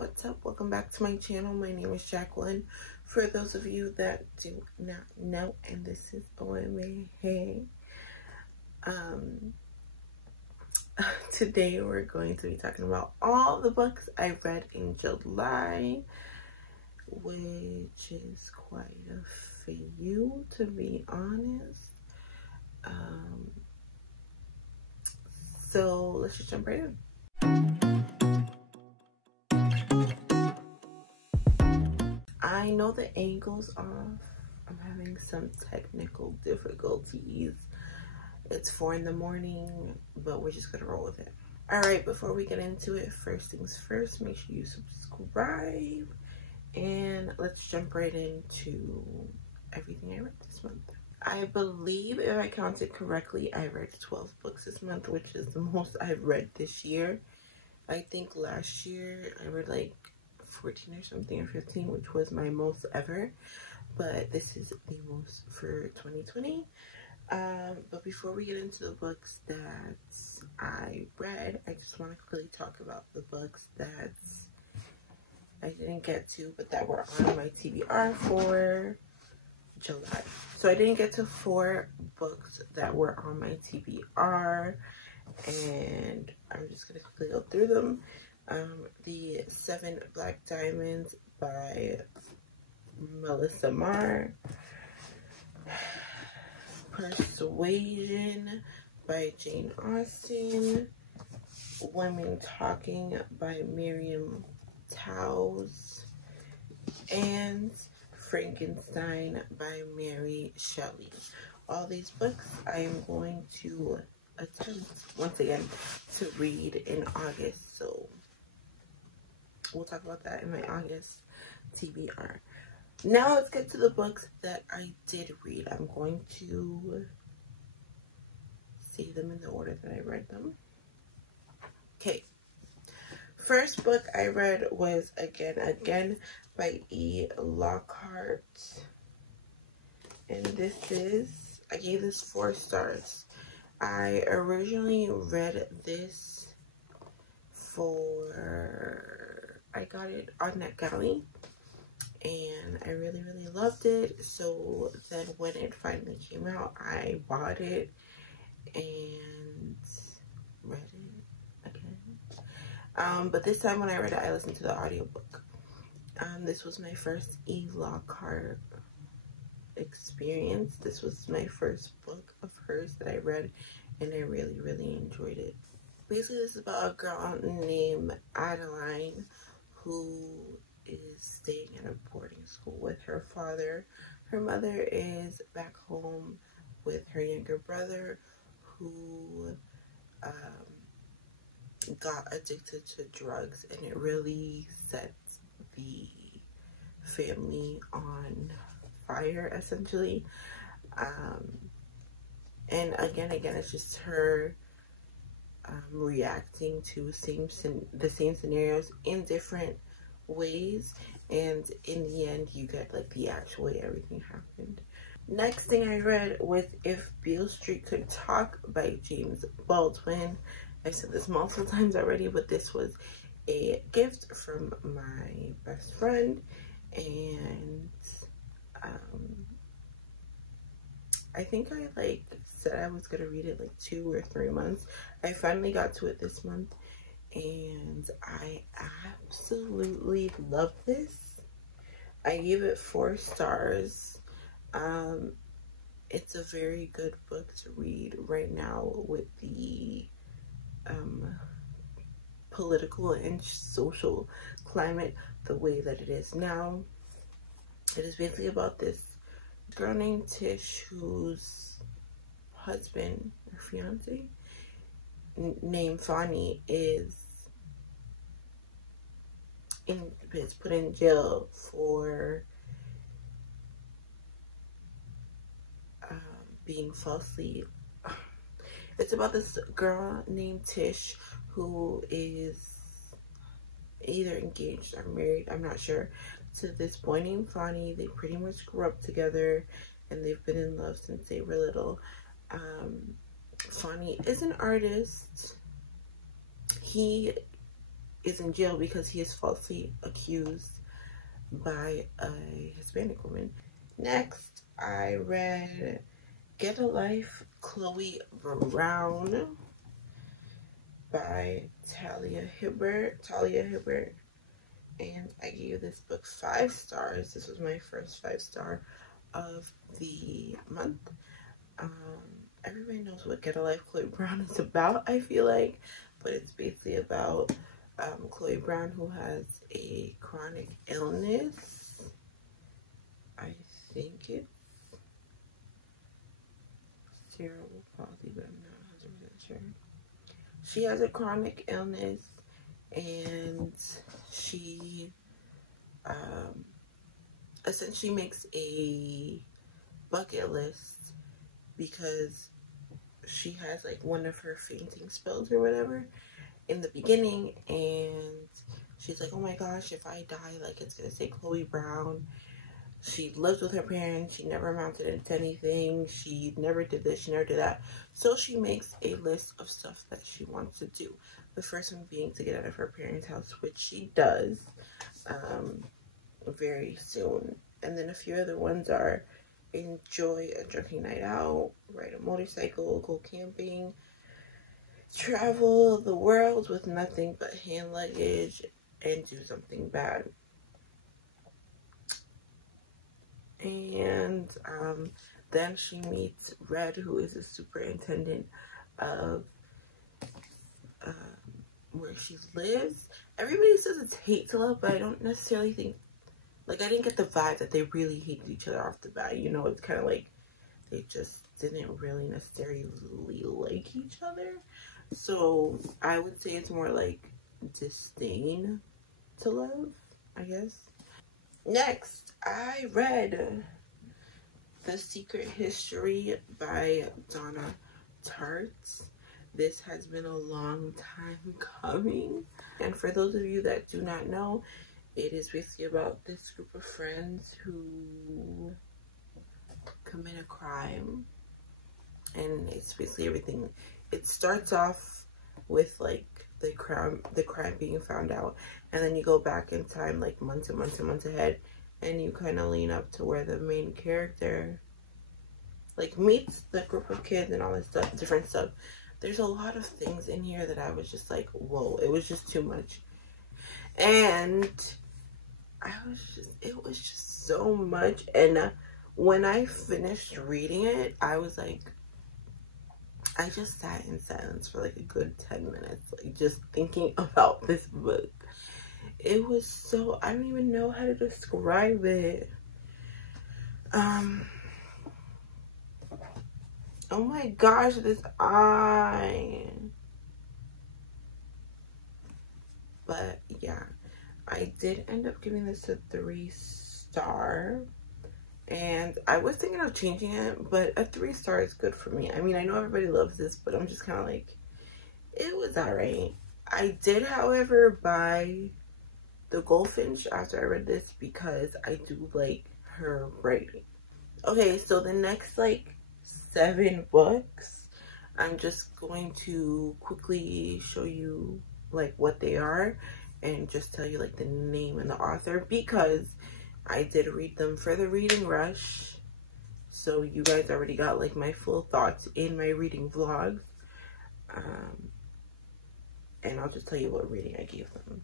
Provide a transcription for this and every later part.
what's up? Welcome back to my channel. My name is Jacqueline. For those of you that do not know, and this is o.emme.he. Today we're going to be talking about all the books I read in July, which is quite a few, to be honest. So let's just jump right in. I know the angle's off. I'm having some technical difficulties. It's 4 in the morning, but we're just gonna roll with it. All right, before we get into it, first things first, make sure you subscribe, and let's jump right into everything I read this month. I believe, if I counted correctly, I read 12 books this month, which is the most I've read this year. I think last year I read like 14 or something, or 15, which was my most ever, but this is the most for 2020. But before we get into the books that I read, I just want to quickly talk about the books that I didn't get to, but that were on my TBR for July. So I didn't get to 4 books that were on my TBR, and I'm just gonna quickly go through them. The 7 Black Diamonds by Melissa Marr, Persuasion by Jane Austen, Women Talking by Miriam Towes, and Frankenstein by Mary Shelley. All these books I am going to attempt once again to read in August, so we'll talk about that in my August TBR. Now let's get to the books that I did read. I'm going to say them in the order that I read them. Okay. First book I read was Again by E. Lockhart. And this is, I gave this 4 stars. I originally read this I got it on NetGalley, and I really loved it. So then when it finally came out, I bought it and read it again. But this time when I read it, I listened to the audiobook. This was my first E. Lockhart experience. This was my first book of hers that I read, and I really enjoyed it. Basically, this is about a girl named Adeline who is staying at a boarding school with her father. Her mother is back home with her younger brother, who got addicted to drugs, and it really set the family on fire, essentially. And again, it's just her reacting to the same scenarios in different ways, and in the end you get like the actual way everything happened. Next thing I read was If Beale Street Could Talk by James Baldwin. I've said this multiple times already, but this was a gift from my best friend, and I think I said I was gonna read it like 2 or 3 months. I finally got to it this month, and I absolutely love this. I gave it 4 stars. It's a very good book to read right now with the political and social climate the way that it is now. It is basically about this girl named Tish whose husband or fiance named Fonnie is put in jail for being falsely. It's about this girl named Tish who is either engaged or married, I'm not sure, to this boy named Fonnie. They pretty much grew up together, and they've been in love since they were little. Fonnie is an artist. He is in jail because he is falsely accused by a Hispanic woman. Next, I read Get a Life, Chloe Brown by Talia Hibbert, and I gave this book 5 stars. This was my first 5-star of the month. Everybody knows what Get a Life, Chloe Brown is about, I feel like, but it's basically about Chloe Brown, who has a chronic illness. I think it's cerebral palsy, but I'm not 100% sure. She has a chronic illness, and she essentially makes a bucket list because she has like one of her fainting spells or whatever in the beginning, and she's like, oh my gosh, if I die, like, it's gonna say Chloe Brown. She lives with her parents. She never amounted into anything. She never did this. She never did that. So she makes a list of stuff that she wants to do. The first one being to get out of her parents' house, which she does very soon. And then a few other ones are enjoy a drinking night out, ride a motorcycle, go camping, travel the world with nothing but hand luggage, and do something bad. And then she meets Red, who is a superintendent of where she lives. Everybody says it's hate to love, but I don't necessarily think, like, I didn't get the vibe that they really hated each other off the bat. You know, it's kind of like they just didn't really necessarily like each other. So I would say it's more like disdain to love, I guess. Next, I read The Secret History by Donna Tartt. This has been a long time coming. And for those of you that do not know, it is basically about this group of friends who commit a crime. And it's basically everything. It starts off with like the crime being found out, and then you go back in time like months and months and months ahead, and you kind of lean up to where the main character like meets the group of kids and all this stuff, different stuff. There's a lot of things in here that I was just like, whoa, it was just too much. And it was just so much. And when I finished reading it, I was like, I just sat in silence for like a good 10 minutes, like just thinking about this book. It was so, I don't even know how to describe it. Oh my gosh, this eye. But yeah, I did end up giving this a 3-star. And I was thinking of changing it, but a 3-star is good for me. I mean, I know everybody loves this, but I'm just kind of like, it was alright. I did, however, buy The Goldfinch after I read this because I do like her writing. Okay, so the next like 7 books, I'm just going to quickly show you like what they are and just tell you like the name and the author, because I did read them for the reading rush, so you guys already got like my full thoughts in my reading vlogs. And I'll just tell you what reading I gave them.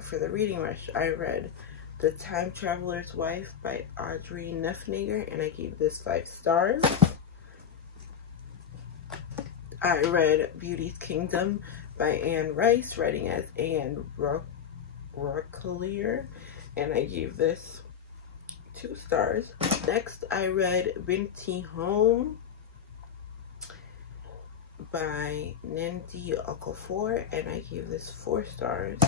For the reading rush, I read The Time Traveler's Wife by Audrey Nuffnager, and I gave this 5 stars. I read Beauty's Kingdom by Anne Rice, writing as Anne Rockelier, and I gave this 2 stars. Next, I read O.emme.he by Nandi Okafor, and I gave this 4 stars.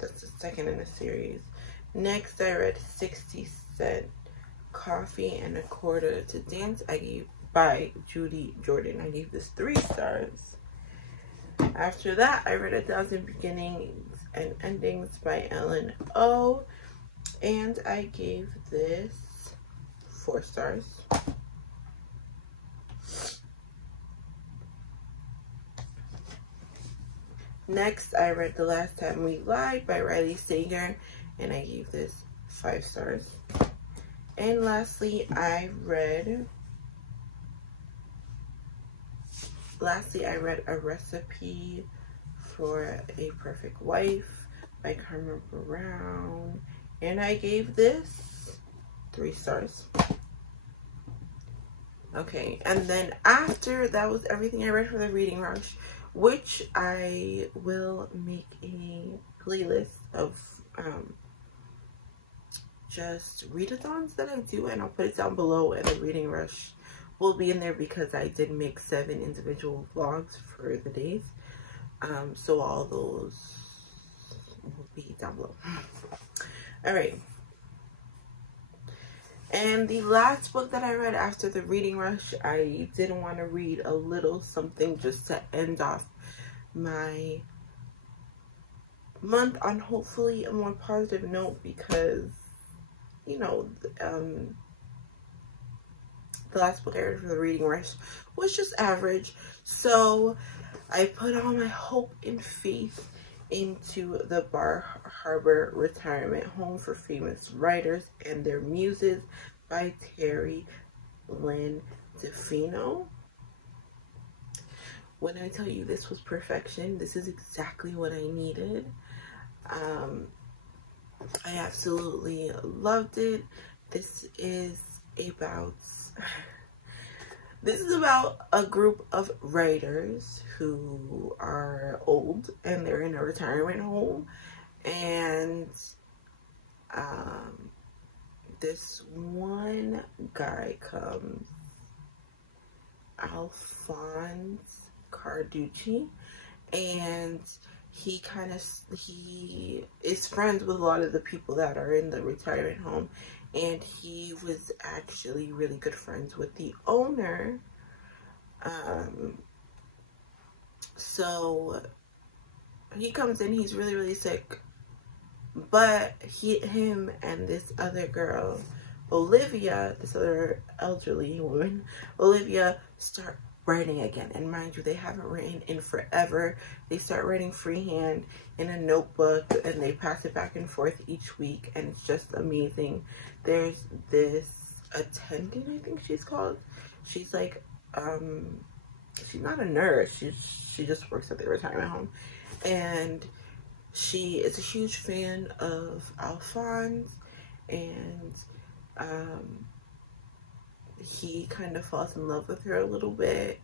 That's the second in the series. Next, I read 60 Cent Coffee and a Quarter to Dance by Judy Jordan. I gave this 3 stars. After that, I read 1,000 Beginnings and Endings by Ellen O, and I gave this 4 stars. Next, I read The Last Time We Lied by Riley Sager, and I gave this 5 stars. And lastly, I read A Recipe for a Perfect Wife by Karma Brown, and I gave this 3 stars. Okay, and then after that was everything I read for the reading rush, which I will make a playlist of just readathons that I do, and I'll put it down below, and the reading rush will be in there because I did make 7 individual vlogs for the days. So all those will be down below. All right. And the last book that I read after the reading rush, I didn't want to read a little something just to end off my month on hopefully a more positive note, because, you know, the last book I read for the reading rush was just average. So I put all my hope and faith into the Bar Harbor Retirement Home for Famous Writers and Their Muses by Terry Lynn DeFino. When I tell you this was perfection, this is exactly what I needed. I absolutely loved it. This is about a group of writers who are old and they're in a retirement home, and this one guy comes, Alphonse Carducci, and he is friends with a lot of the people that are in the retirement home, and he was actually really good friends with the owner. So he comes in, he's really, really sick, but him and this other girl, Olivia, this other elderly woman, Olivia, start writing again. And mind you, they haven't written in forever. They start writing freehand in a notebook, and they pass it back and forth each week, and it's just amazing. There's this attendant, I think she's called. She's like, she's not a nurse, she just works at the retirement home, and she is a huge fan of Alphonse, and he kind of falls in love with her a little bit.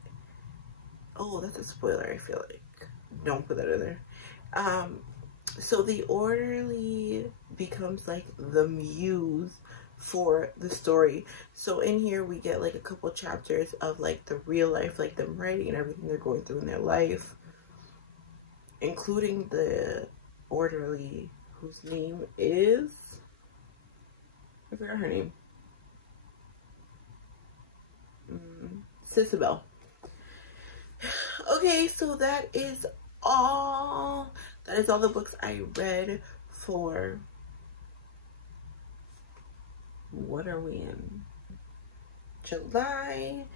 Oh, that's a spoiler, I feel like. Don't put that in there. So the orderly becomes like the muse for the story. So in here we get like a couple chapters of like the real life, like them writing and everything they're going through in their life, including the orderly whose name is, I forgot her name, Sisabel. Okay, so that is all the books I read for, what are we in, July.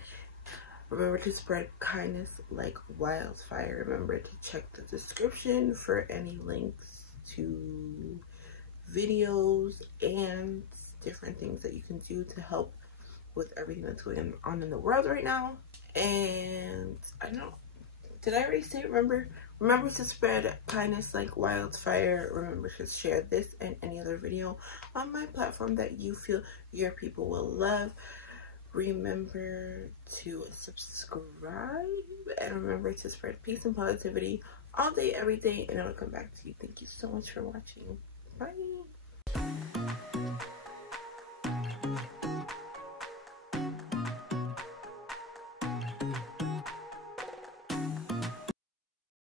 Remember to spread kindness like wildfire. Remember to check the description for any links to videos and different things that you can do to help with everything that's going on in the world right now. And I don't know, did I already say remember to spread kindness like wildfire. Remember to share this and any other video on my platform that you feel your people will love. Remember to subscribe, and remember to spread peace and positivity all day, every day, and it'll come back to you. Thank you so much for watching. Bye.